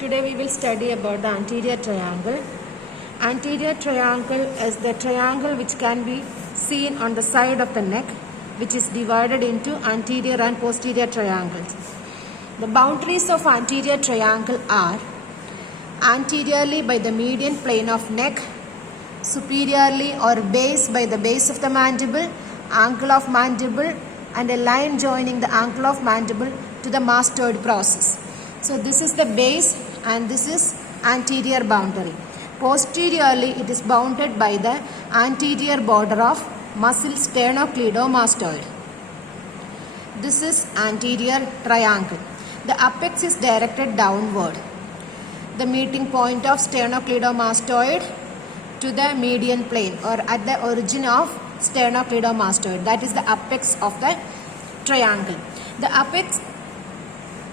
Today we will study about the anterior triangle. Anterior triangle is the triangle which can be seen on the side of the neck, which is divided into anterior and posterior triangles. The boundaries of anterior triangle are anteriorly by the median plane of neck, superiorly or base by the base of the mandible, angle of mandible, and a line joining the angle of mandible to the mastoid process. So this is the base and this is anterior boundary. Posteriorly it is bounded by the anterior border of muscle sternocleidomastoid. This is anterior triangle. The apex is directed downward. The meeting point of sternocleidomastoid to the median plane or at the origin of sternocleidomastoid. That is the apex of the triangle. The apex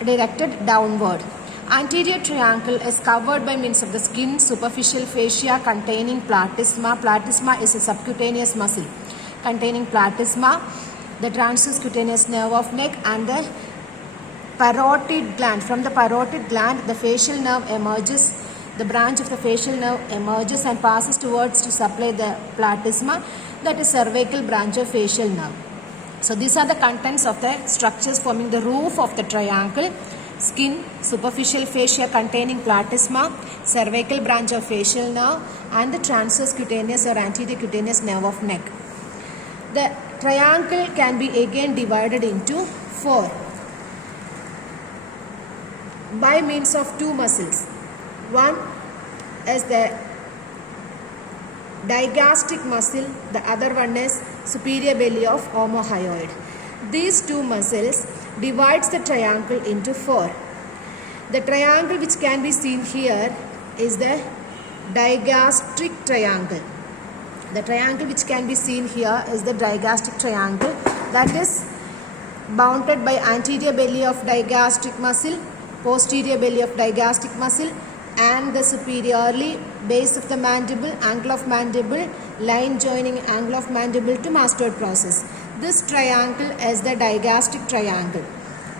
directed downward. Anterior triangle is covered by means of the skin, superficial fascia containing platysma. Platysma is a subcutaneous muscle containing platysma, the transverse cutaneous nerve of neck, and the parotid gland. From the parotid gland, the facial nerve emerges. The branch of the facial nerve emerges and passes towards to supply the platysma, that is cervical branch of facial nerve. So these are the contents of the structures forming the roof of the triangle: skin, superficial fascia containing platysma, cervical branch of facial nerve, and the transverse cutaneous or anterior cutaneous nerve of neck. The triangle can be again divided into four by means of two muscles. One is the digastric muscle, the other one is superior belly of omohyoid. These two muscles divides the triangle into four. The triangle which can be seen here is the digastric triangle. The triangle which can be seen here is the digastric triangle, that is bounded by anterior belly of digastric muscle, posterior belly of digastric muscle, and the superiorly base of the mandible, angle of mandible, line joining angle of mandible to mastoid process. This triangle is the digastric triangle.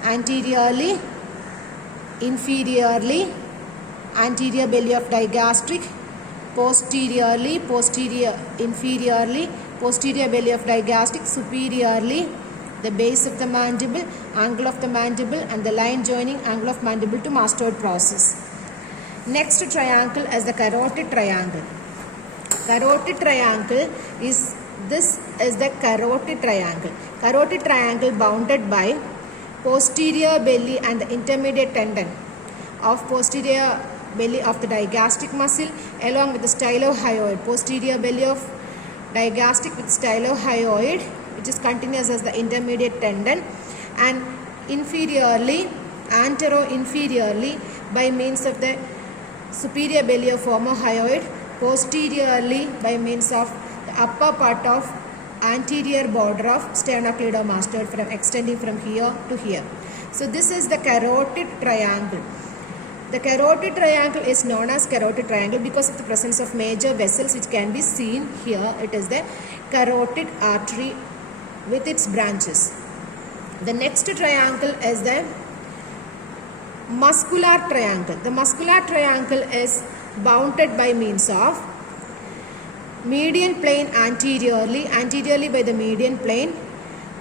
Anteriorly, inferiorly, anterior belly of digastric, posteriorly, inferiorly, posterior belly of digastric, superiorly, the base of the mandible, angle of the mandible, and the line joining angle of mandible to mastoid process. Next triangle is the carotid triangle. Carotid triangle is the carotid triangle. Carotid triangle bounded by posterior belly and the intermediate tendon of posterior belly of the digastric muscle along with the stylohyoid. Posterior belly of digastric with stylohyoid, which is continuous as the intermediate tendon, and inferiorly, antero-inferiorly by means of the superior belly of omohyoid, posteriorly by means of the upper part of anterior border of sternocleidomastoid from extending from here to here. So this is the carotid triangle. The carotid triangle is known as carotid triangle because of the presence of major vessels which can be seen here. It is the carotid artery with its branches. The next triangle is the muscular triangle. The muscular triangle is bounded by means of median plane anteriorly by the median plane,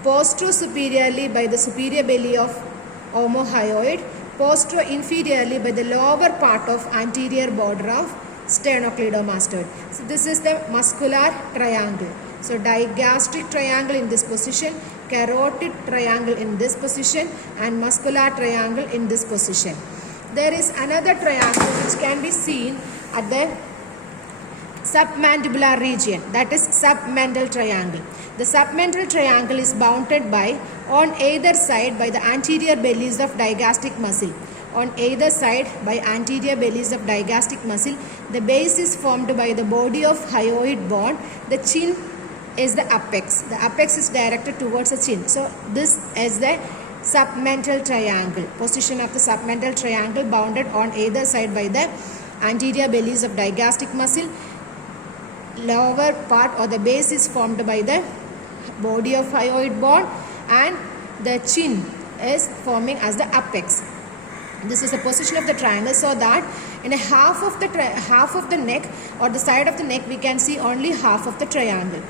postero-superiorly by the superior belly of omohyoid, postero-inferiorly by the lower part of anterior border of sternocleidomastoid. So this is the muscular triangle. So digastric triangle in this position, carotid triangle in this position, and muscular triangle in this position. There is another triangle which can be seen at the submandibular region, that is submental triangle. The submental triangle is bounded by on either side by the anterior bellies of digastric muscle. On either side by anterior bellies of digastric muscle, the base is formed by the body of hyoid bone. The chin is the apex. The apex is directed towards the chin. So this is the submental triangle. Position of the submental triangle bounded on either side by the anterior bellies of digastric muscle. Lower part or the base is formed by the body of hyoid bone, and the chin is forming as the apex. This is the position of the triangle, so that in a half of the neck or the side of the neck we can see only half of the triangle.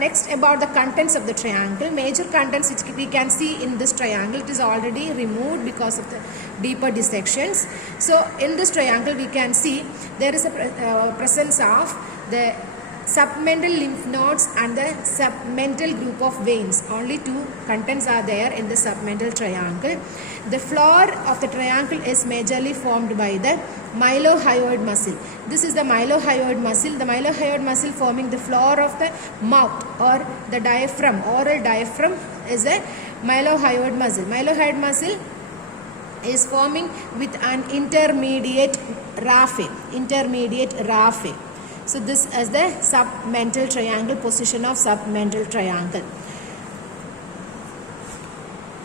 Next, about the contents of the triangle. Major contents which we can see in this triangle, it is already removed because of the deeper dissections. So in this triangle we can see there is a presence of the submental lymph nodes and the submental group of veins. Only two contents are there in the submental triangle. The floor of the triangle is majorly formed by the mylohyoid muscle. This is the mylohyoid muscle. The mylohyoid muscle forming the floor of the mouth or the diaphragm, oral diaphragm, is a mylohyoid muscle. Mylohyoid muscle is forming with an intermediate raphe. So this is the submental triangle, position of submental triangle.